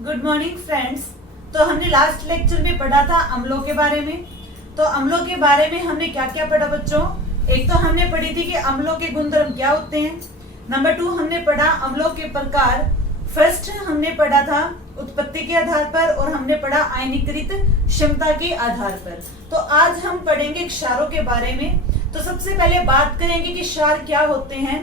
Good morning friends. तो हमने last lecture में पढ़ा था अम्लों के बारे में। तो अम्लों के बारे में हमने क्या क्या पढ़ा बच्चों? एक तो हमने पढ़ी थी कि अम्लों के गुणधर्म क्या होते हैं। नंबर 2 हमने पढ़ा अम्लों के प्रकार। फर्स्ट हमने पढ़ा था उत्पत्ति के आधार पर और हमने पढ़ा आयनीकृत क्षमता के आधार पर। तो आज हम पढ़ेंगे क्षारों के बारे में। तो सबसे पहले बात करेंगे कि क्षार क्या होते हैं।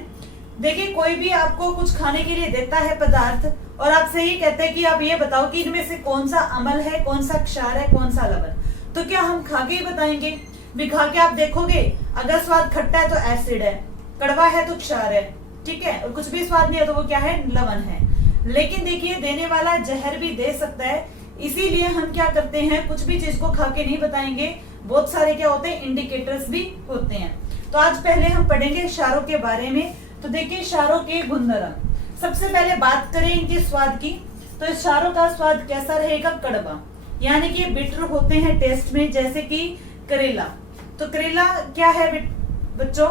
देखिए, कोई भी आपको कुछ खाने के लिए देता है पदार्थ और आपसे ही कहता है कि आप ये बताओ कि इनमें से कौन सा अम्ल है, कौन सा क्षार है, कौन सा लवण। तो क्या हम खा के ही बताएंगे? भी खा के आप देखोगे, अगर स्वाद खट्टा है तो एसिड है, कड़वा है तो क्षार है, ठीक है, और कुछ भी स्वाद नहीं है तो वो क्या है, लवण है। लेकिन देखिए, देने वाला जहर भी दे सकता है, इसीलिए हम क्या करते हैं, कुछ भी चीज को खा के नहीं बताएंगे। बहुत सारे क्या होते हैं, इंडिकेटर्स भी होते हैं। तो आज पहले हम पढ़ेंगे क्षारों के बारे में। तो देखिए, क्षारों के गुणधर्म। सबसे पहले बात करें इनके स्वाद की, तो क्षारों का स्वाद कैसा रहेगा, कड़वा, यानी कि बिटर होते हैं टेस्ट में, जैसे कि करेला। तो करेला क्या है बच्चों,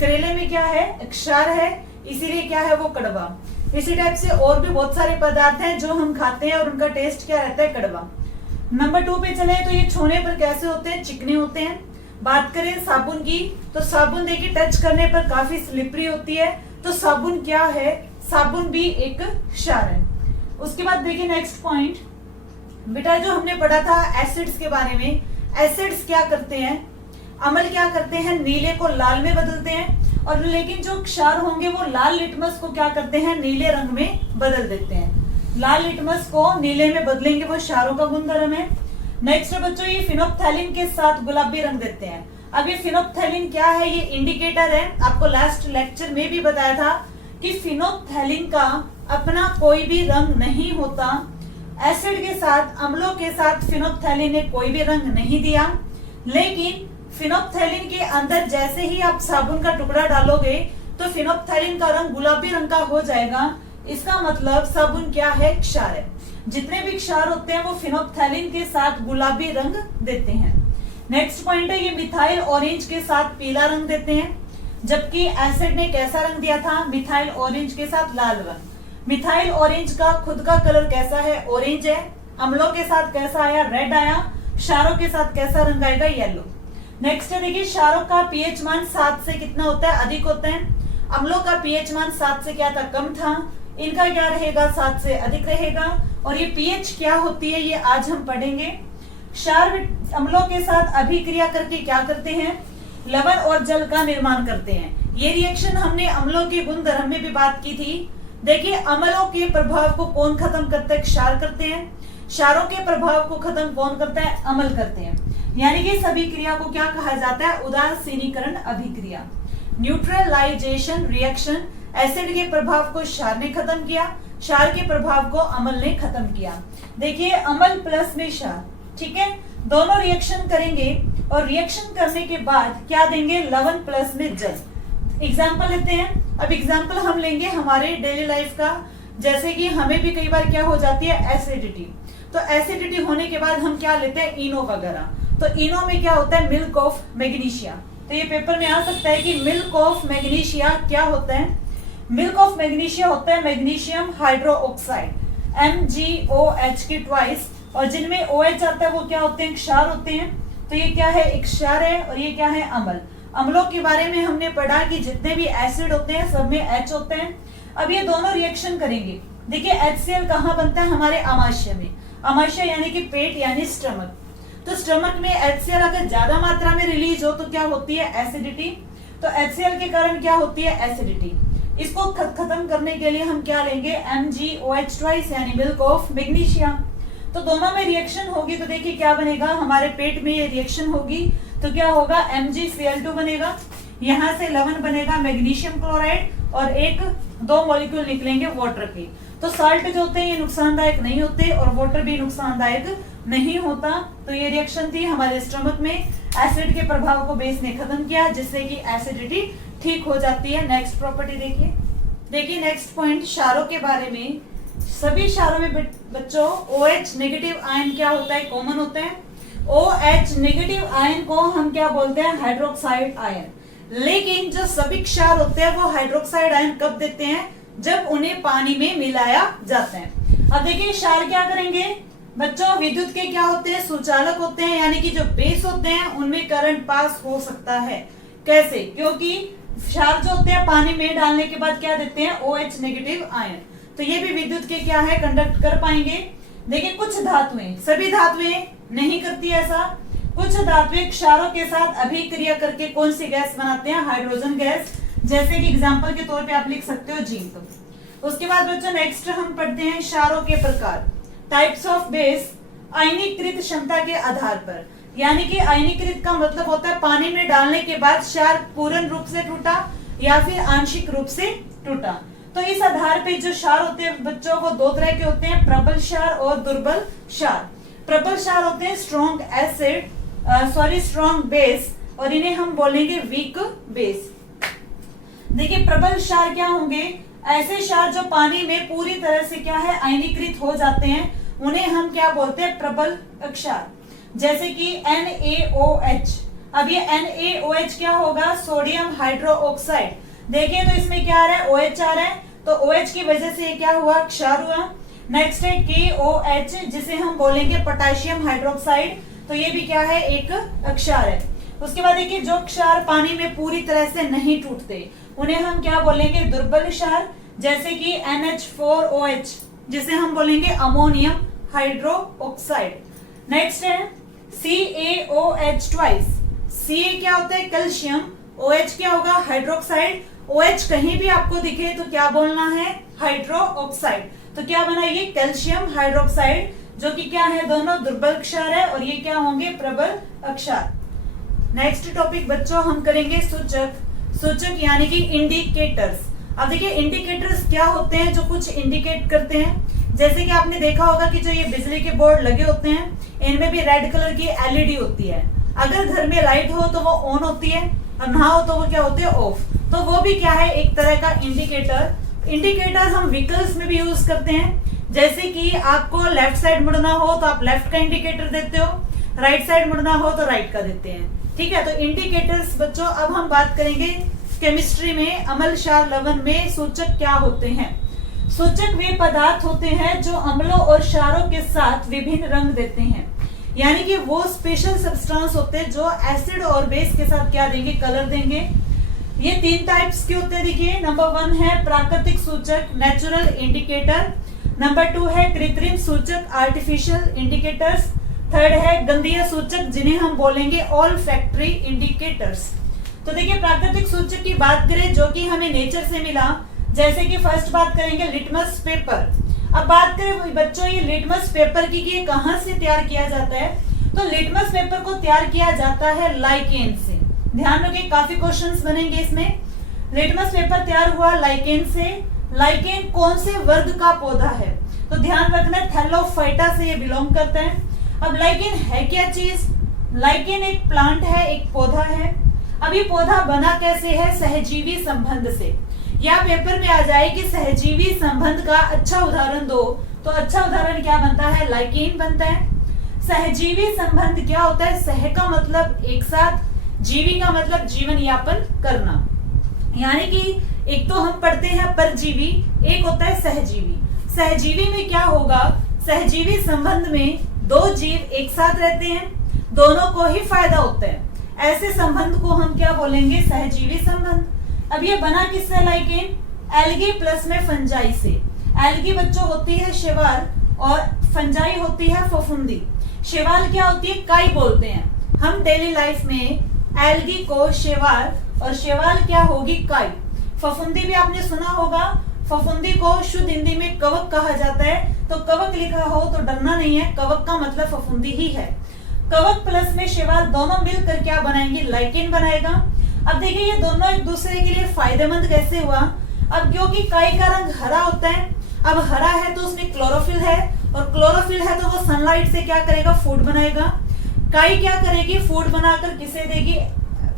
करेले में क्या है, क्षार है, इसीलिए क्या है वो कड़वा। इसी टाइप से और भी बहुत सारे पदार्थ हैं जो हम खाते हैं और उनका टेस्ट क्या रहता है, कड़वा। नंबर 2 पे चले तो ये छूने पर कैसे होते हैं, चिकने होते हैं। बात करें साबुन की, तो साबुन देखिए टच करने पर काफी स्लिपरी होती है, तो साबुन क्या है, साबुन भी एक क्षार है। उसके बाद देखिए नेक्स्ट पॉइंट बेटा, जो हमने पढ़ा था एसिड्स के बारे में। एसिड्स क्या करते हैं, अम्ल क्या करते हैं, नीले को लाल में बदलते हैं, और लेकिन जो क्षार होंगे वो लाल लिटमस को क्या करते हैं, नीले रंग में बदल देते हैं। लाल लिटमस को नीले में बदलेंगे, वो क्षारों का गुणधर्म है। नेक्स्ट बच्चों, ये फिनोप्थैलिन के साथ गुलाबी रंग देते हैं। अब ये फिनोप्थैलिन क्या है, ये इंडिकेटर है। आपको लास्ट लेक्चर में भी बताया था कि फिनोप्थैलिन का अपना कोई भी रंग नहीं होता। एसिड के साथ, अम्लों के साथ फिनोप्थैलिन ने कोई भी रंग नहीं दिया, लेकिन फिनोप्थैलिन के अंदर जैसे ही आप साबुन का टुकड़ा डालोगे तो फिनोप्थैलिन का रंग गुलाबी रंग का हो जाएगा। इसका मतलब साबुन क्या है, क्षार है। जितने भी क्षार होते हैं वो फिनोप्थैलिन के साथ गुलाबी रंग देते हैं। नेक्स्ट पॉइंट है, ये मिथाइल ऑरेंज के साथ पीला रंग देते हैं, जबकि एसिड ने कैसा रंग दिया था, मिथाइल ऑरेंज के साथ लाल रंग। मिथाइल ऑरेंज का खुद का कलर कैसा है, ऑरेंज है। अम्लों के साथ कैसा आया, रेड आया। क्षारों के साथ कैसा रंग आएगा, येलो। नेक्स्ट है, देखिए क्षारों का पीएच मान 7 से कितना होता है, अधिक होता है। अम्लों का पीएच मान 7 से क्या था, कम था। इनका क्या रहेगा, 7 से अधिक रहेगा। और ये पीएच क्या होती है, ये आज हम पढ़ेंगे। क्षार अम्लों के साथ अभिक्रिया करके क्या करते हैं, लवण और जल का निर्माण करते हैं। ये रिएक्शन हमने अम्लों के गुणधर्म में भी बात की थी। देखिए, अम्लों के प्रभाव को कौन खत्म करता है, क्षार करते हैं। क्षारों के प्रभाव को खत्म कौन करता है, अम्ल करते हैं। यानी कि इस अभिक्रिया को क्या कहा जाता है, उदासीनीकरण अभिक्रिया, न्यूट्रलाइजेशन रिएक्शन। एसिड के प्रभाव को क्षार ने खत्म किया, क्षार के प्रभाव को अम्ल ने खत्म किया। देखिए, अम्ल प्लस में क्षार, ठीक है, दोनों रिएक्शन करेंगे और रिएक्शन करने के बाद क्या देंगे, लवण प्लस में जल। एग्जाम्पल लेते हैं। अब एग्जाम्पल हम लेंगे हमारे डेली लाइफ का, जैसे कि हमें भी कई बार क्या हो जाती है, एसिडिटी। तो एसिडिटी होने के बाद हम क्या लेते हैं, इनो वगैरह। तो इनो में क्या होता है, मिल्क ऑफ मैग्नीशिया। तो ये पेपर में आ सकता है कि मिल्क ऑफ मैग्नीशिया क्या होता है। मिल्क ऑफ मैग्नीशिया होता है मैग्नीशियम हाइड्रोक्साइड, MgOH के ट्वाइस, और जिनमें OH आता है वो क्या होते हैं, क्षार होते हैं। तो ये क्या है, एक क्षार है, और ये क्या है, अम्ल। अम्लों के बारे में हमने पढ़ा कि जितने भी एसिड होते हैं सब में H होते हैं। अब ये दोनों रिएक्शन करेंगे। देखिए, HCl कहाँ बनता है, हमारे अमाशय में। अमाशय यानी कि पेट यानी स्टमक। तो स्टमक में HCl अगर ज्यादा मात्रा में रिलीज हो तो क्या होती है, एसिडिटी। तो HCl के कारण क्या होती है, एसिडिटी। इसको खत्म करने के लिए हम क्या लेंगे, MgOH ट्वाइस यानी मिल्क ऑफ मैग्नीशिया। तो दोनों में रिएक्शन होगी तो देखिए क्या बनेगा, हमारे पेट में ये रिएक्शन होगी तो क्या होगा, MgCl2 बनेगा। यहाँ से लवण बनेगा मैग्नीशियम क्लोराइड, और एक 2 मॉलिक्यूल निकलेंगे वाटर के। तो साल्ट जो होते हैं ये नुकसानदायक नहीं होते, और वाटर भी नुकसानदायक नहीं होता। तो ये रिएक्शन थी हमारे स्टमक में, एसिड के प्रभाव को बेस ने खत्म किया, जिससे कि एसिडिटी ठीक हो जाती है। नेक्स्ट प्रॉपर्टी देखिए नेक्स्ट पॉइंट, क्षारों के बारे में। सभी क्षारों में बच्चों OH नेगेटिव आयन क्या होता है, कॉमन होता है। OH नेगेटिव आयन को हम क्या बोलते हैं, हाइड्रोक्साइड आयन। लेकिन जो सभी क्षार होते हैं वो हाइड्रोक्साइड आयन कब देते हैं, जब उन्हें पानी में मिलाया जाता है। अब देखिए क्षार क्या करेंगे बच्चों, विद्युत के क्या होते हैं, सुचालक होते हैं, यानी कि जो बेस होते हैं उनमें करंट पास हो सकता है। कैसे, क्योंकि क्षार जो होते हैं पानी में डालने के बाद क्या देते हैं, OH नेगेटिव आयन, तो ये भी विद्युत के क्या है, कंडक्ट कर पाएंगे। देखिए कुछ धातुएं, सभी धातुएं नहीं करती ऐसा, कुछ धातुएं क्षारों के साथ अभिक्रिया करके कौन सी गैस बनाते हैं, हाइड्रोजन गैस, जैसे कि एग्जांपल के तौर पे आप लिख सकते हो जिंक। उसके बाद बच्चों नेक्स्ट हम पढ़ते हैं क्षारों के प्रकार, टाइप्स ऑफ बेस, आयनीकृत क्षमता के आधार पर, यानी कि आयनीकृत का मतलब होता है पानी में डालने के बाद क्षार पूर्ण रूप से टूटा या फिर आंशिक रूप से टूटा। तो इस आधार पे जो क्षार होते हैं बच्चों वो दो तरह के होते हैं, प्रबल क्षार और दुर्बल क्षार। प्रबल क्षार होते हैं स्ट्रॉन्ग एसिड, स्ट्रॉन्ग बेस, और इन्हें हम बोलेंगे वीक बेस। देखिए प्रबल क्षार क्या होंगे, ऐसे क्षार जो पानी में पूरी तरह से क्या है, आयनीकृत हो जाते हैं, उन्हें हम क्या बोलते हैं, प्रबल क्षार। जैसे कि NaOH, अब ये NaOH क्या होगा, सोडियम हाइड्रोक्साइड। देखिए तो इसमें क्या आ रहा है, OH आ रहा है, तो OH की वजह से ये क्या हुआ, क्षार हुआ। नेक्स्ट है KOH, जिसे हम बोलेंगे पोटेशियम हाइड्रोक्साइड, तो ये भी क्या है, एक क्षार है। उसके बाद देखिए जो क्षार पानी में पूरी तरह से नहीं टूटते उन्हें हम क्या बोलेंगे, दुर्बल क्षार, जैसे कि NH4OH, जिसे हम बोलेंगे अमोनियम हाइड्रोक्साइड। नेक्स्ट है CaOH ट्वाइस, Ca क्या होता है, कैल्शियम, OH क्या होगा, हाइड्रोक्साइड, OH कहीं भी आपको दिखे तो क्या बोलना है, हाइड्रोक्साइड, तो क्या बना ये कैल्शियम हाइड्रोक्साइड, जो कि क्या है, दोनों दुर्बल क्षार है, और ये क्या होंगे, प्रबल क्षार। नेक्स्ट टॉपिक बच्चों हम करेंगे सूचक, सूचक यानी कि इंडिकेटर्स। अब देखिए इंडिकेटर्स क्या होते हैं, जो कुछ इंडिकेट करते हैं, जैसे कि आपने देखा होगा कि जो ये बिजली के बोर्ड लगे होते हैं इनमें भी रेड कलर की LED होती है, अगर घर में लाइट हो तो वो ऑन होती है और ना हो तो वो क्या होती है, ऑफ, तो वो भी क्या है, एक तरह का इंडिकेटर। इंडिकेटर हम व्हीकल्स में भी यूज करते हैं, जैसे कि आपको लेफ्ट साइड मुड़ना हो तो आप लेफ्ट का इंडिकेटर देते हो, राइट साइड मुड़ना हो तो राइट का देते हैं, ठीक है। तो इंडिकेटर्स बच्चों, अब हम बात करेंगे केमिस्ट्री में अम्ल क्षार लवण में सूचक क्या होते हैं। सूचक वे पदार्थ होते हैं जो अम्लों और क्षारों के साथ विभिन्न रंग देते हैं, यानी कि वो स्पेशल सब्सटेंस होते हैं जो एसिड और बेस के साथ क्या देंगे, कलर देंगे। ये तीन टाइप्स के होते हैं, देखिए नंबर 1 है प्राकृतिक सूचक, नेचुरल इंडिकेटर, नंबर 2 है कृत्रिम सूचक, आर्टिफिशियल इंडिकेटर्स, थर्ड है गंधीय सूचक, जिन्हें हम बोलेंगे ऑल्फैक्टरी इंडिकेटर्स। तो देखिए प्राकृतिक सूचक की बात करें जो कि हमें नेचर से मिला, जैसे कि फर्स्ट बात करेंगे लिटमस पेपर। अब बात करें बच्चों ये लिटमस पेपर की कि ये कहां से तैयार किया जाता है, तो लिटमस पेपर को तैयार किया जाता है लाइकेन से। ध्यान रखिए काफी क्वेश्चंस बनेंगे इसमें। लिटमस पेपर तैयार हुआ लाइकेन से। लाइकेन कौन से वर्ग का पौधा है, तो ध्यान रखना थैलोफाइटा से ये बिलोंग करता है। अब लाइकेन है क्या चीज, लाइकेन एक प्लांट है, एक पौधा है। अब ये पौधा बना कैसे है, सहजीवी संबंध से। या पेपर में आ जाए कि सहजीवी संबंध का अच्छा उदाहरण दो, तो अच्छा उदाहरण क्या बनता है, लाइकेन बनता है। सहजीवी संबंध क्या होता है, सह का मतलब एक साथ, जीवी का मतलब जीवन यापन करना, यानी कि एक तो हम पढ़ते हैं परजीवी, एक होता है सहजीवी। सहजीवी में क्या होगा, सहजीवी संबंध में दो जीव एक साथ रहते हैं, दोनों को ही फायदा होता है, ऐसे संबंध को हम क्या बोलेंगे, सहजीवी संबंध। अब ये बना किससे लाइकेन, एल्गी प्लस में फंजाई से। एल्गी बच्चों होती है शैवाल और फंजाई होती है फफूंदी। शैवाल क्या होती है, काई बोलते हैं हम डेली लाइफ में एल्गी को शैवाल, और शैवाल क्या होगी, काई। फफूंदी भी आपने सुना होगा, फफूंदी को शुद्ध हिंदी में कवक कहा जाता है, तो कवक लिखा हो तो डरना नहीं है, कवक का मतलब फफूंदी ही है। कवक प्लस में शैवाल दोनों मिलकर क्या बनाएंगे, लाइकेन बनाएगा। अब देखिए ये दोनों एक दूसरे के लिए फायदेमंद कैसे हुआ, अब क्योंकि काई का रंग हरा होता है, अब हरा है तो उसमें क्लोरोफिल है, और क्लोरोफिल है तो वो सनलाइट से क्या करेगा, फूड बनाएगा। काई क्या करेगी, फूड बनाकर किसे देगी,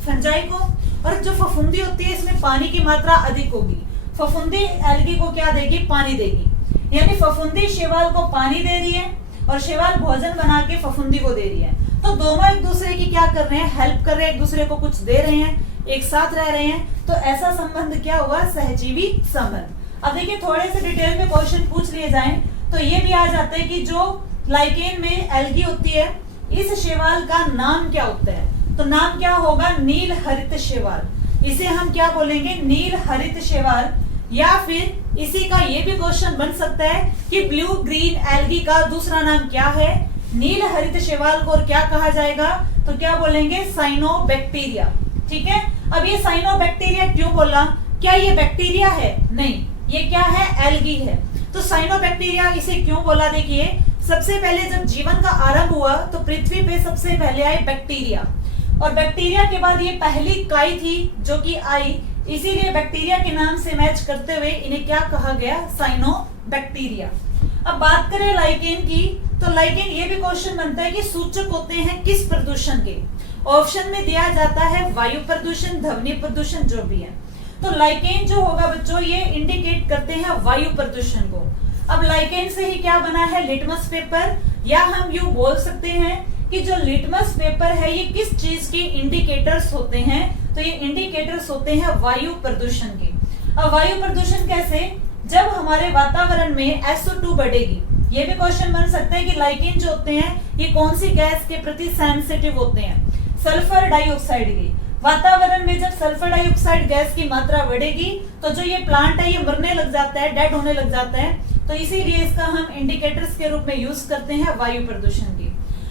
फंजाई को। और जो फफूंदी होती है इसमें पानी की मात्रा अधिक होगी, फफूंदी एल्गी को क्या देगी, पानी देगी। यानी फफूंदी शैवाल को पानी दे रही है और शैवाल भोजन बना के फफूंदी को दे रही है, तो दोनों एक दूसरे की क्या कर रहे हैं, हेल्प कर रहे हैं, एक दूसरे को कुछ दे रहे हैं, एक साथ रह रहे हैं, तो ऐसा संबंध क्या हुआ, सहजीवी संबंध। अब देखिए थोड़े से डिटेल में क्वेश्चन पूछ लिए जाएं तो ये भी आ जाता है कि जो लाइकेन में एल्गी होती है, इस शैवाल का नाम क्या होता है, तो नाम क्या होगा, नील हरित शैवाल। इसे हम क्या बोलेंगे, नील हरित शैवाल। या फिर इसी का ये भी क्वेश्चन बन सकता है कि ब्लू ग्रीन एल्गी का दूसरा नाम क्या है, नील हरित शैवाल को और क्या कहा जाएगा, तो क्या बोलेंगे, साइनोबैक्टीरिया। ठीक है, अब ये साइनोबैक्टीरिया क्यों बोला, क्या ये बैक्टीरिया है, नहीं, ये क्या है, एल्गी है। तो साइनोबैक्टीरिया इसे क्यों बोला, देखिए सबसे पहले जब जीवन का आरंभ हुआ तो पृथ्वी पे सबसे पहले आए बैक्टीरिया, और बैक्टीरिया के बाद ये पहली काई थी जो कि आई, इसीलिए बैक्टीरिया के नाम से मैच करते हुए इन्हें क्या कहा गया, साइनोबैक्टीरिया। अब बात करें लाइकेन की, तो लाइकेन ये भी क्वेश्चन बनता है कि सूचक होते हैं किस प्रदूषण के। ऑप्शन में दिया जाता है वायु प्रदूषण, ध्वनि प्रदूषण, जो भी है। तो लाइकेन जो होगा बच्चों, ये इंडिकेट करते हैं वायु प्रदूषण को। अब लाइकेन से ही क्या बना है, लिटमस पेपर, या हम यूं बोल सकते हैं कि जो लिटमस पेपर है ये किस चीज के इंडिकेटर्स होते हैं, तो ये इंडिकेटर्स होते हैं वायु प्रदूषण के। अब वायु प्रदूषण कैसे, जब हमारे वातावरण में SO2 बढ़ेगी। ये भी क्वेश्चन बन सकते हैं कि लाइकेन जो होते हैं ये कौन सी गैस के प्रति सेंसिटिव होते हैं, सल्फर डाइऑक्साइड की। वातावरण में जब सल्फर डाइऑक्साइड गैस की मात्रा बढ़ेगी तो जो ये प्लांट है ये मरने लग जाता है, डेड होने लग जाता है, तो इसीलिए इसका हम इंडिकेटर्स के रूप में यूज करते हैं वायु प्रदूषण की।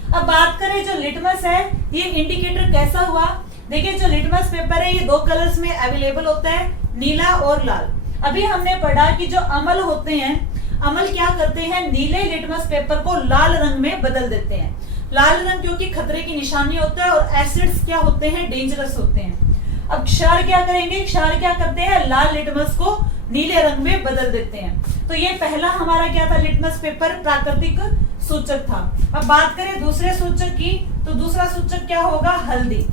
अब बात करें जो लिटमस है, ये इंडिकेटर कैसा हुआ, देखिए जो लिटमस पेपर है ये दो कलर्स में अवेलेबल होता है, नीला और लाल। अभी हमने पढ़ा कि जो अम्ल होते हैं, अम्ल क्या करते हैं, नीले लिटमस पेपर को लाल रंग में बदल देते हैं। लाल रंग क्योंकि खतरे की निशानी होता है, और एसिड्स क्या होते हैं, डेंजरस होते हैं। अब क्षार क्या करेंगे, क्षार क्या करते हैं, लाल लिटमस को नीले रंग में बदल देते हैं। तो ये पहला हमारा क्या था, लिटमस पेपर प्राकृतिक सूचक था। अब बात करें दूसरे सूचक की, तो दूसरा सूचक क्या होगा, हल्दी,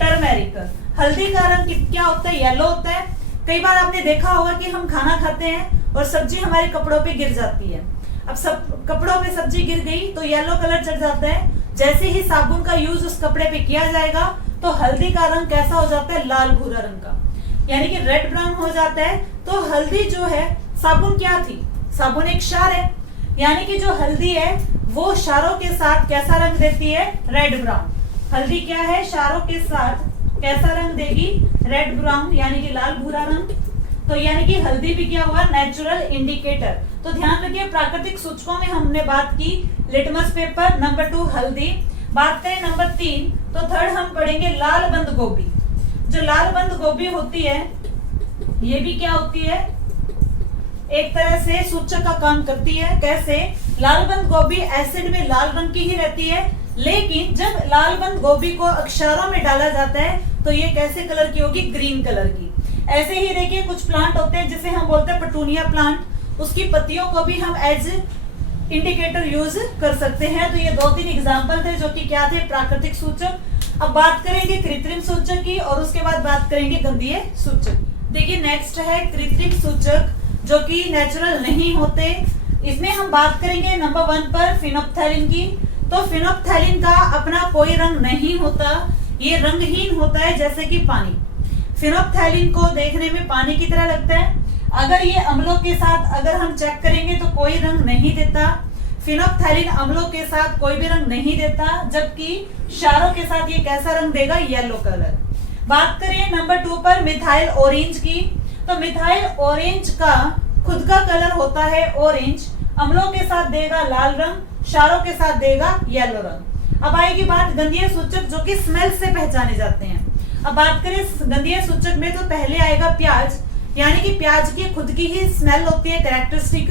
टर्मेरिक। हल्दी का रंग क्या होता है, येलो होता है। कई बार आपने देखा होगा कि हम खाना खाते हैं और सब्जी हमारे कपड़ों पे गिर जाती है। अब सब कपड़ों पे सब्जी गिर गई तो येलो कलर चढ़ जाता है। जैसे ही साबुन का यूज उस कपड़े पे किया जाएगा तो हल्दी का रंग कैसा हो जाता है, लाल भूरा रंग का, यानी कि रेड ब्राउन हो जाता है। तो हल्दी जो है, साबुन क्या थी, साबुन एक क्षार है, यानी कि जो हल्दी है वो क्षारों के साथ कैसा रंग देती है, रेड ब्राउन। हल्दी क्या है, क्षारों के साथ कैसा रंग देगी, रेड ब्राउन, यानी कि लाल भूरा रंग। तो यानी कि हल्दी भी क्या हुआ, नेचुरल इंडिकेटर। तो ध्यान रखिए प्राकृतिक सूचकों में हमने बात की लिटमस पेपर, नंबर 2 हल्दी। बात करें नंबर 3, तो थर्ड हम पढ़ेंगे लाल बंद गोभी। जो लाल बंद गोभी होती है ये भी क्या होती है, एक तरह से सूचक का काम करती है। कैसे, लाल बंद गोभी एसिड में लाल रंग की ही रहती है, लेकिन जब लाल बंद गोभी को अक्षरों में डाला जाता है तो ये कैसे कलर की होगी, ग्रीन कलर की। ऐसे ही देखिए कुछ प्लांट होते हैं जिसे हम बोलते हैं पटूनिया प्लांट, उसकी पत्तियों को भी हम एज इंडिकेटर यूज कर सकते हैं। तो ये 2-3 एग्जाम्पल थे जो कि क्या थे, प्राकृतिक सूचक। अब बात करेंगे कृत्रिम सूचक की, और उसके बाद बात करेंगे गंधीय सूचक। देखिए नेक्स्ट है कृत्रिम सूचक जो कि नेचुरल नहीं होते। इसमें हम बात करेंगे नंबर 1 पर फिनोप्थैलिन की। तो फिनोप्थैलिन का अपना कोई रंग नहीं होता, ये रंगहीन होता है जैसे कि पानी। फिनोप्थैलिन को देखने में पानी की तरह लगता है। अगर ये अम्लों के साथ अगर हम चेक करेंगे तो कोई रंग नहीं देता। फिनोप्थैलिन अम्लों के साथ कोई भी रंग नहीं देता, जबकि क्षारों के साथ ये कैसा रंग देगा, येलो कलर। बात करें नंबर 2 पर मिथाइल ऑरेंज की। तो मिथाइल ऑरेंज का खुद का कलर होता है ऑरेंज, अम्लों के साथ देगा लाल रंग, क्षारों के साथ देगा येलो रंग। अब आएगी बात गंधीय सूचक जो कि स्मेल से पहचाने जाते हैं। अब बात करें गंधीय सूचक में तो पहले आएगा प्याज, यानी कि प्याज की खुद की ही स्मेल होती है कैरेक्टरिस्टिक।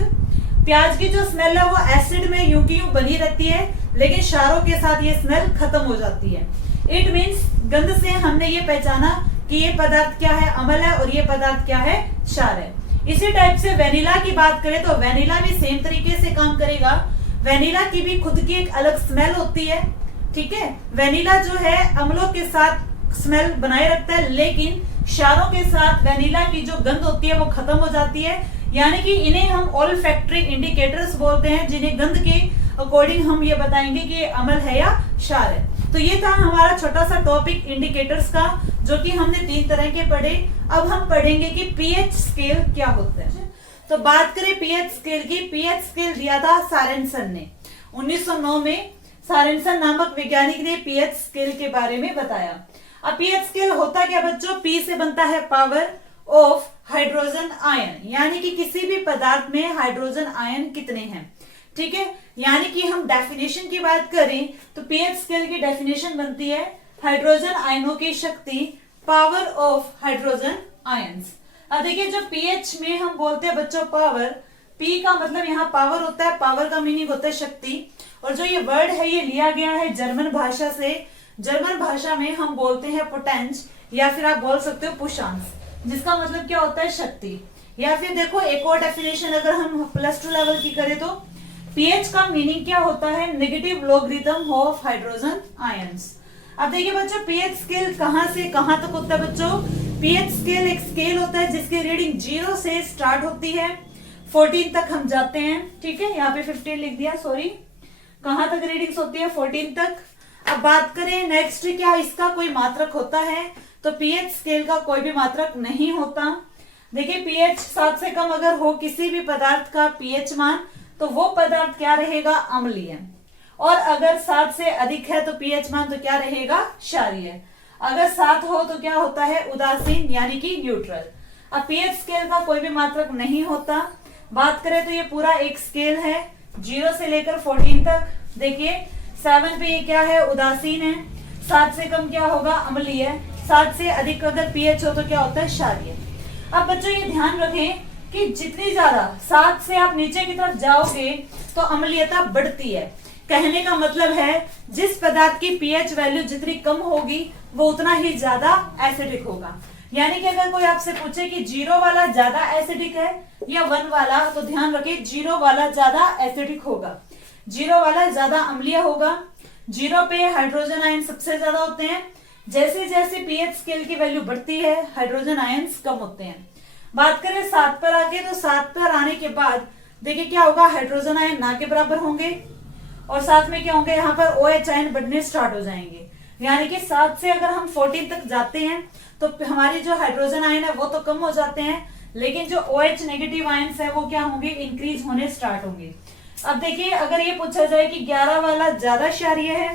प्याज की जो स्मेल है वो एसिड में यूं की यूं बनी रहती है, लेकिन क्षारों के साथ ये स्मेल खत्म हो जाती है। इट मीन्स गंध से हमने ये पहचाना कि ये पदार्थ क्या है, अम्ल है, और ये पदार्थ क्या है, क्षार है। इसी टाइप से वेनिला की बात करें तो वेनिला भी सेम तरीके से काम करेगा। वेनिला की भी खुद की एक अलग स्मेल होती है, ठीक है। वेनिला जो है अम्लों के साथ स्मेल बनाए रखता है, लेकिन क्षारों के साथ वेनिला की जो गंध होती है वो खत्म हो जाती है। यानी कि इन्हें हम ओल्फैक्टरी इंडिकेटर्स बोलते हैं, जिन्हें गंध के अकॉर्डिंग हम ये बताएंगे कि ये अम्ल है या क्षार है। तो तो ये था हमारा छोटा सा टॉपिक इंडिकेटर्स का, जो कि हमने 3 तरह के पढ़े। अब हम पढ़ेंगे कि पीएच स्केल क्या होता है। तो बात करें पीएच स्केल की, पीएच स्केल दिया था सॉरेनसन ने 1909 में। सॉरेनसन नामक वैज्ञानिक ने पीएच स्केल के बारे में बताया। अब पीएच स्केल होता क्या बच्चों, पी से बनता है पावर ऑफ हाइड्रोजन आयन, यानी कि किसी भी पदार्थ में हाइड्रोजन आयन कितने हैं, ठीक है। यानी कि हम डेफिनेशन की बात करें तो पीएच स्केल की डेफिनेशन बनती है हाइड्रोजन आयनों की शक्ति, पावर ऑफ हाइड्रोजन आयंस। अब देखिए जो पीएच में हम बोलते हैं बच्चों पावर, पी का मतलब यहाँ पावर होता है, पावर का मीनिंग होता है शक्ति। और जो ये वर्ड है ये लिया गया है जर्मन भाषा से। जर्मन भाषा में हम बोलते हैं पोटेंस, या फिर आप बोल सकते हो पुशांस, जिसका मतलब क्या होता है शक्ति। या फिर देखो एक और डेफिनेशन अगर हम +2 लेवल की करें तो पीएच का मीनिंग क्या होता है, negative logarithm of hydrogen ions. अब देखिए बच्चों पीएच स्केल कहां से कहां तक होता है बच्चों। पीएच स्केल एक स्केल होता है जिसकी रीडिंग 0 से स्टार्ट होती है, 14 तक हम जाते हैं, ठीक है। यहाँ पे 15 लिख दिया, सॉरी। कहां तक रीडिंग्स होती है, 14 तक। अब बात करें नेक्स्ट, क्या इसका कोई मात्रक होता है, तो पीएच स्केल का कोई भी मात्रक नहीं होता। देखिए पीएच 7 से कम अगर हो किसी भी पदार्थ का पीएच मान, तो वो पदार्थ क्या रहेगा, अम्लीय। और अगर 7 से अधिक है तो पीएच मान तो क्या रहेगा, क्षारीय। अगर 7 हो तो क्या होता है, उदासीन, यानी कि न्यूट्रल। अब पीएच स्केल का कोई भी मात्रक नहीं होता। बात करें तो ये पूरा एक स्केल है 0 से लेकर 14 तक। देखिए 7 पे ये क्या है, उदासीन है। 7 से कम क्या होगा, अम्लीय। 7 से अधिक अगर पीएच हो तो क्या होता है, क्षारीय। अब बच्चों ये ध्यान रखें कि जितनी ज्यादा 7 से आप नीचे की तरफ जाओगे तो अम्लीयता बढ़ती है। कहने का मतलब है जिस पदार्थ की पीएच वैल्यू जितनी कम होगी वो उतना ही ज्यादा एसिडिक होगा। यानी कि अगर कोई आपसे पूछे कि 0 वाला ज्यादा एसिडिक है या 1 वाला, तो ध्यान रखिए 0 वाला ज्यादा एसिडिक होगा, 0 वाला ज्यादा अम्लीय होगा। 0 पे हाइड्रोजन आयन सबसे ज्यादा होते हैं। जैसे जैसे पीएच स्केल की वैल्यू बढ़ती है हाइड्रोजन आयंस कम होते हैं। बात करें 7 पर आके, तो 7 पर आने के बाद देखिए क्या होगा, हाइड्रोजन आयन ना के बराबर होंगे और साथ में क्या होंगे, यहाँ पर OH आयन बढ़ने स्टार्ट हो जाएंगे। यानी कि 7 से अगर हम 14 तक जाते हैं तो हमारी जो हाइड्रोजन आयन है वो तो कम हो जाते हैं, लेकिन जो OH नेगेटिव आयंस है वो क्या होंगे, इंक्रीज होने स्टार्ट होंगे। अब देखिए अगर ये पूछा जाए कि 11 वाला ज्यादा क्षारीय है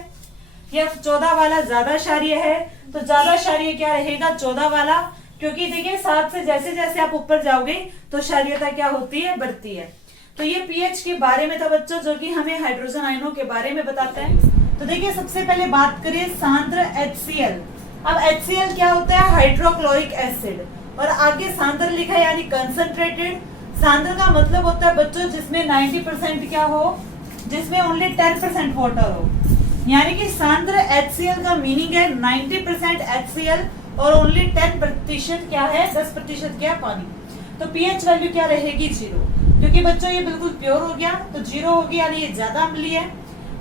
या 14 वाला ज्यादा क्षारीय है, तो ज्यादा क्षारीय क्या रहेगा, 14 वाला। क्योंकि देखिए 7 से जैसे जैसे आप ऊपर जाओगे तो क्षारीयता क्या होती है, बढ़ती है। तो ये पीएच के बारे में था बच्चों, जो कि हमें हाइड्रोजन आयनों के बारे में बताता है। तो देखिए सबसे पहले बात करें सांद्र HCl। अब HCl क्या होता है, हाइड्रोक्लोरिक एसिड, और आगे सांद्र लिखा है यानी कंसंट्रेटेड। सांद्र का मतलब होता है बच्चों जिसमें 90% क्या हो, जिसमें ओनली 10% वाटर हो। यानी कि सांद्र HCl का मीनिंग है 90% HCl और ओनली 10% क्या है, 10% क्या पानी। तो पीएच वैल्यू क्या रहेगी, 0, क्योंकि बच्चों ये बिल्कुल प्योर हो गया तो 0 होगी, यानी ये ज्यादा अम्लीय है।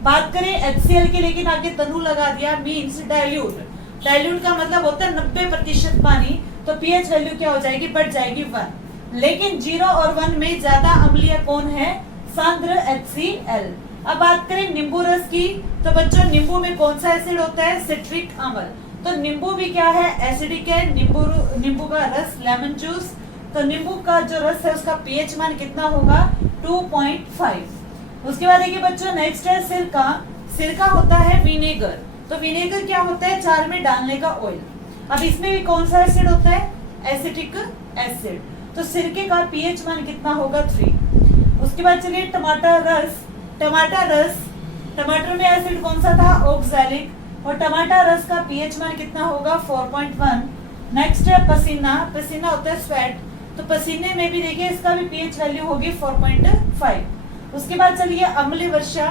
बात करें HCl की, लेकिन आगे तनु लगा दिया, मीन्स डाइल्यूट। डाइल्यूट का मतलब होता है 90% पानी, तो पीएच वैल्यू क्या हो जाएगी, बढ़ जाएगी 1। लेकिन 0 और 1 में ज्यादा अम्लीय कौन है, सांद्र HCl। अब बात करें नींबू रस की, तो बच्चों नींबू में कौन सा एसिड होता है, सिट्रिक अम्ल। तो नींबू भी क्या है, एसिडिक है। नींबू का रस, लेमन जूस, तो नींबू का जो रस है उसका पीएच मान कितना होगा, 2.5। उसके बाद देखिए बच्चों नेक्स्ट है सिरका। सिरका होता है विनेगर। तो विनेगर क्या होता है, चार में डालने का ऑयल। अब इसमें भी कौन सा एसिड होता है, एसिटिक एसिड। तो सिरके का पीएच मान कितना होगा, 3। उसके बाद चलिए टमाटर रस। टमाटर में एसिड कौन सा था, ऑक्सैलिक, और टमाटर रस का पीएच मान कितना होगा, 4.1। नेक्स्ट है पसीना होता है स्वेट। तो पसीने में भी देखिए इसका भी पीएच वैल्यू होगी 4.5। उसके बाद चलिए अम्लीय वर्षा।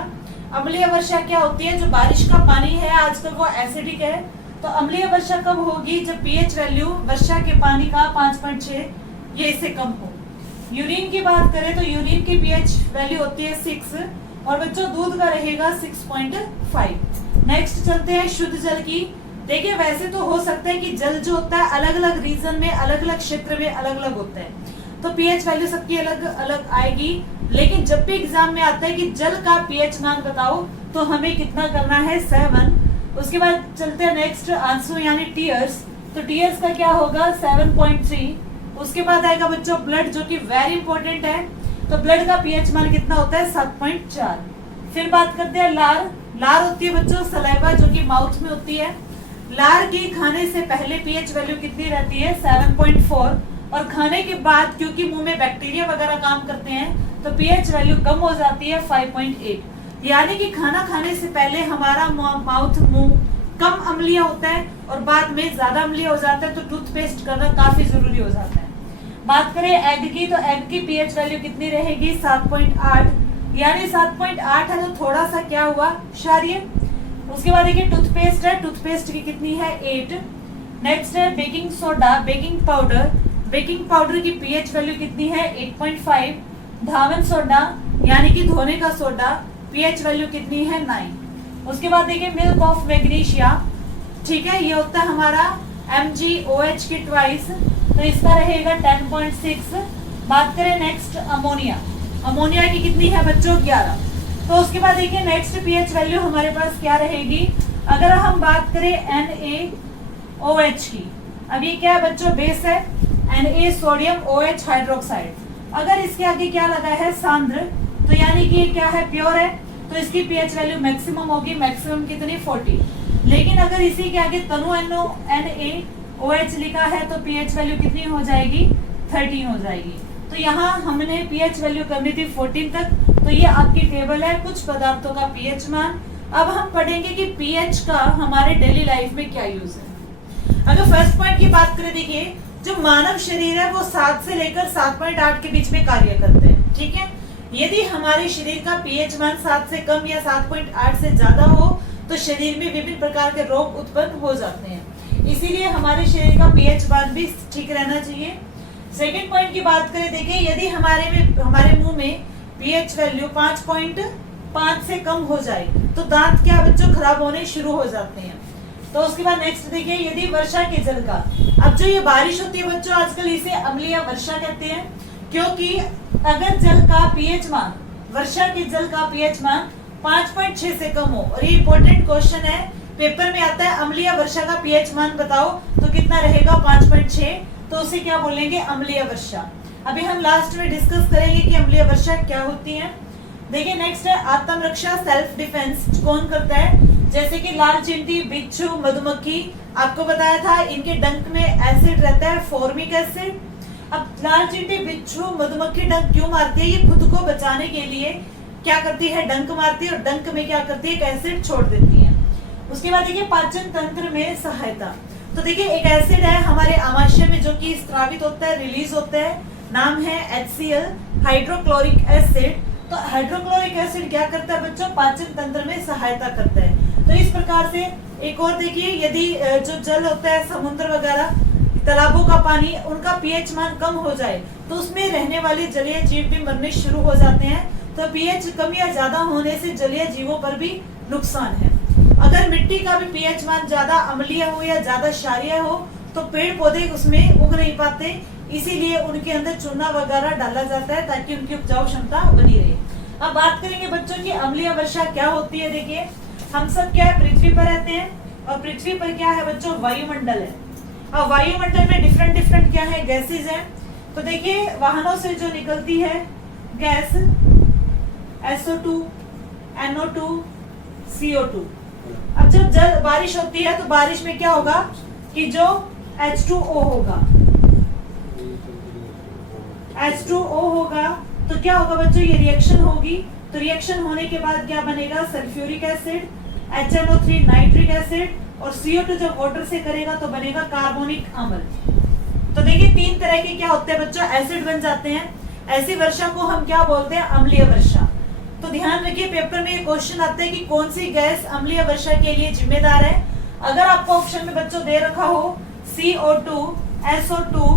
अम्लीय वर्षा क्या होती है, जो बारिश का पानी है आजकल वो एसिडिक है। तो अम्लीय वर्षा कब होगी, जब पीएच वैल्यू वर्षा के पानी का 5.6 ये इससे कम हो। यूरिन की बात करें तो यूरिन की पीएच वैल्यू होती है 6, और बच्चों दूध का रहेगा 6.5। नेक्स्ट चलते हैं शुद्ध जल की। देखिए वैसे तो हो सकता है कि जल जो होता है अलग अलग रीजन में, अलग अलग क्षेत्र में अलग अलग होता है, तो पीएच वैल्यू सबकी अलग अलग आएगी। लेकिन जब भी एग्जाम में आता है कि जल का पीएच मान बताओ, तो हमें कितना करना है, 7। उसके बाद चलते हैं नेक्स्ट आंसू यानी टीयर्स। तो टीयर्स का क्या होगा 7.3। उसके बाद आएगा बच्चों ब्लड, जो कि वेरी इंपॉर्टेंट है। तो ब्लड का पीएच मान कितना होता है 7.4। फिर बात करते हैं लार। लार होती है बच्चों सलाइवा, जो कि माउथ में होती है। लार की खाने से पहले पीएच वैल्यू कितनी रहती है 7.4, और खाने के बाद क्योंकि मुंह में बैक्टीरिया वगैरह काम करते हैं तो पीएच वैल्यू कम हो जाती है 5.8। यानी कि खाना खाने से पहले हमारा मुंह कम अम्लीय होता है और बाद में ज्यादा अम्लीय हो जाता है, तो टूथपेस्ट करना काफी जरूरी हो जाता है। बात करें एग की, तो एग की पीएच वैल्यू कितनी रहेगी 7.8, यानी 7.8 है तो थोड़ा सा क्या हुआ क्षारीय। उसके बाद देखिए टूथपेस्ट है, टूथपेस्ट की कितनी है 8। नेक्स्ट है baking soda, baking powder. Baking powder की पीएच वैल्यू कितनी है 8.5। धावन सोडा यानी कि धोने का सोडा, पीएच वैल्यू कितनी है 9। उसके बाद देखिए मिल्क ऑफ मैग्नीशिया, ठीक है, ये होता है हमारा MgOH की ट्वाइस, तो इसका रहेगा 10.6। बात करें नेक्स्ट अमोनिया, अमोनिया की कितनी है बच्चों 11। तो उसके बाद देखिए नेक्स्ट पीएच वैल्यू हमारे पास क्या रहेगी। अगर हम बात करें NaOH की, अब ये क्या है बच्चों बेस है, Na सोडियम OH हाइड्रोक्साइड। अगर इसके आगे क्या लगा है सांद्र, तो यानी कि ये क्या है प्योर है, तो इसकी पीएच वैल्यू मैक्सिमम होगी, मैक्सिमम कितनी 40। लेकिन अगर इसी के आगे तनु NaOH लिखा है तो पीएच वैल्यू कितनी हो जाएगी 13 हो जाएगी। तो यहाँ हमने पीएच वैल्यू करनी थी 14 तक। तो ये आपकी टेबल है कुछ पदार्थों का पीएच मान। अब हम पढ़ेंगे कि पीएच का हमारे डेली लाइफ में क्या यूज है। अगर फर्स्ट पॉइंट की बात करें, देखिए जो मानव शरीर है वो 7 से लेकर 7.8 के बीच में कार्य करते हैं, ठीक है। यदि हमारे शरीर का पीएच मान 7 से कम या 7.8 से ज्यादा हो तो शरीर में विभिन्न प्रकार के रोग उत्पन्न हो जाते हैं, इसीलिए हमारे शरीर का पीएच मान भी ठीक रहना चाहिए। सेकेंड पॉइंट की बात करें, देखिए यदि हमारे मुंह में पीएच वैल्यू 5.5 से कम हो जाए तो दांत क्या बच्चों खराब होने शुरू हो जाते हैं। तो उसके बाद नेक्स्ट देखिए यदि वर्षा के जल का, अब जो ये बारिश होती है बच्चों आजकल इसे अम्लीय वर्षा कहते हैं, क्योंकि अगर जल का पीएच मान, वर्षा के जल का पीएच मान 5.6 से कम हो, और ये इंपॉर्टेंट क्वेश्चन है पेपर में आता है अम्लीय वर्षा का पीएच मान बताओ तो कितना रहेगा 5.6, तो उसे क्या बोलेंगे अम्लीय वर्षा। अभी हम लास्ट में डिस्कस करेंगे कि अम्लीय वर्षा क्या होती है। देखिए नेक्स्ट है आत्मरक्षा, सेल्फ डिफेंस कौन करता है, जैसे कि लाल चींटी, बिच्छू, मधुमक्खी। आपको बताया था इनके डंक में एसिड रहता है फॉर्मिक एसिड। अब लाल चींटी, बिच्छू, मधुमक्खी डंक क्यों मारती है, ये खुद को बचाने के लिए क्या करती है डंक मारती है, और डंक में क्या करती है एक एसिड छोड़ देती है। उसके बाद देखिए पाचन तंत्र में सहायता, तो देखिए एक एसिड है हमारे आमाशय में जो कि स्रावित होता है, रिलीज होता है, नाम है HCl, हाइड्रोक्लोरिक एसिड। तो हाइड्रोक्लोरिक एसिड क्या करता है बच्चों, पाचन तंत्र में सहायता करता है। तो इस प्रकार से एक और देखिए यदि जो जल होता है समुद्र वगैरह, तालाबों का पानी, उनका पीएच मान कम हो जाए तो उसमें रहने वाले जलीय जीव भी मरने शुरू हो जाते हैं। तो पीएच कम या ज्यादा होने से जलीय जीवों पर भी नुकसान है। अगर मिट्टी का भी पीएच मान ज्यादा अम्लीय हो या ज्यादा क्षारीय हो तो पेड़ पौधे उसमें उग नहीं पाते, इसीलिए उनके अंदर चूना वगैरह डाला जाता है ताकि उनकी उपजाऊ क्षमता बनी रहे। अब बात करेंगे बच्चों की अम्लीय वर्षा क्या होती है। देखिए हम सब क्या है पृथ्वी पर रहते हैं, और पृथ्वी पर क्या है बच्चों वायुमंडल है, और वायुमंडल में डिफरेंट क्या है गैसेज हैं। तो देखिए वाहनों से जो निकलती है गैस SO2, NO2, CO2। अब जब बारिश होती है तो बारिश में क्या होगा कि जो H2O होगा, H2O होगा तो क्या होगा बच्चों ये रिएक्शन होगी। तो रिएक्शन होने के बाद क्या बनेगा sulphuric acid, HNO3 nitric acid, और CO2 जब वाटर से करेगा तो बनेगा कार्बोनिक अम्ल। तो देखिए 3 तरह के क्या होते हैं बच्चों एसिड बन जाते हैं। ऐसी वर्षा को हम क्या बोलते हैं अम्लीय वर्षा। तो ध्यान रखिए पेपर में ये क्वेश्चन आता है कि कौन सी गैस अम्लीय वर्षा के लिए जिम्मेदार है। अगर आपको ऑप्शन में बच्चों दे रखा हो CO2, SO2,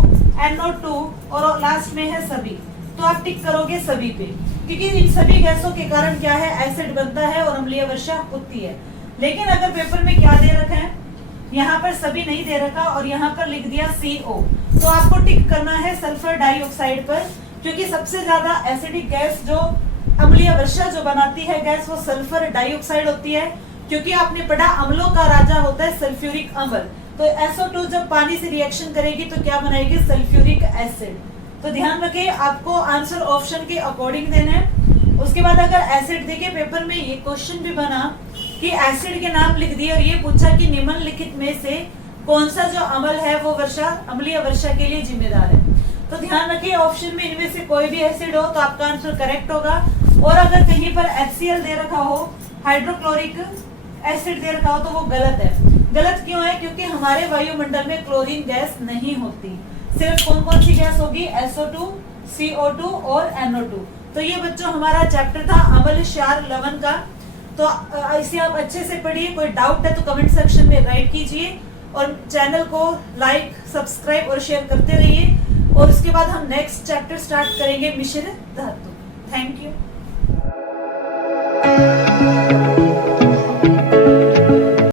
NO2 और लास्ट में है सभी, तो आप टिक करोगे सभी पे, क्योंकि इन सभी गैसों के कारण क्या है एसिड बनता है और अम्लीय वर्षा होती है। लेकिन अगर पेपर में क्या दे रखा है, यहाँ पर सभी नहीं दे रखा और यहाँ पर लिख दिया CO, तो आपको टिक करना है सल्फर डाइऑक्साइड पर, क्योंकि सबसे ज्यादा एसिडिक गैस जो अम्लीय वर्षा जो बनाती है गैस वो सल्फर डाइऑक्साइड होती है। क्योंकि आपने पढ़ा अम्लों का राजा होता है सल्फ्यूरिक अम्ल। तो SO2 जब पानी से रिएक्शन करेगी तो क्या बनाएगी? Sulphuric acid. तो ध्यान रखिए आपको आंसर ऑप्शन के अकॉर्डिंग देना है। उसके बाद अगर एसिड देखिए पेपर में ये क्वेश्चन भी बना कि एसिड के नाम लिख दिए और ये पूछा कि निम्नलिखित में से कौन सा जो अम्ल है वो वर्षा अम्लीय वर्षा के लिए जिम्मेदार है। तो ध्यान रखिए ऑप्शन में इनमें से कोई भी एसिड हो तो आपका आंसर करेक्ट होगा। और अगर कहीं पर HCl दे रखा हो, हाइड्रोक्लोरिक एसिड दे रखा हो, तो वो गलत है। गलत क्यों है? क्योंकि हमारे वायुमंडल में क्लोरीन गैस नहीं होती, सिर्फ कौन कौन सी गैस होगी? SO2, CO2 और NO2। तो ये बच्चों हमारा चैप्टर था अम्ल, क्षार, लवण का। तो इसे आप अच्छे से पढ़िए। कोई डाउट है तो कमेंट सेक्शन में राइट कीजिए और चैनल को लाइक, सब्सक्राइब और शेयर करते रहिए। और उसके बाद हम नेक्स्ट चैप्टर स्टार्ट करेंगे मिश्र धातु। Thank you.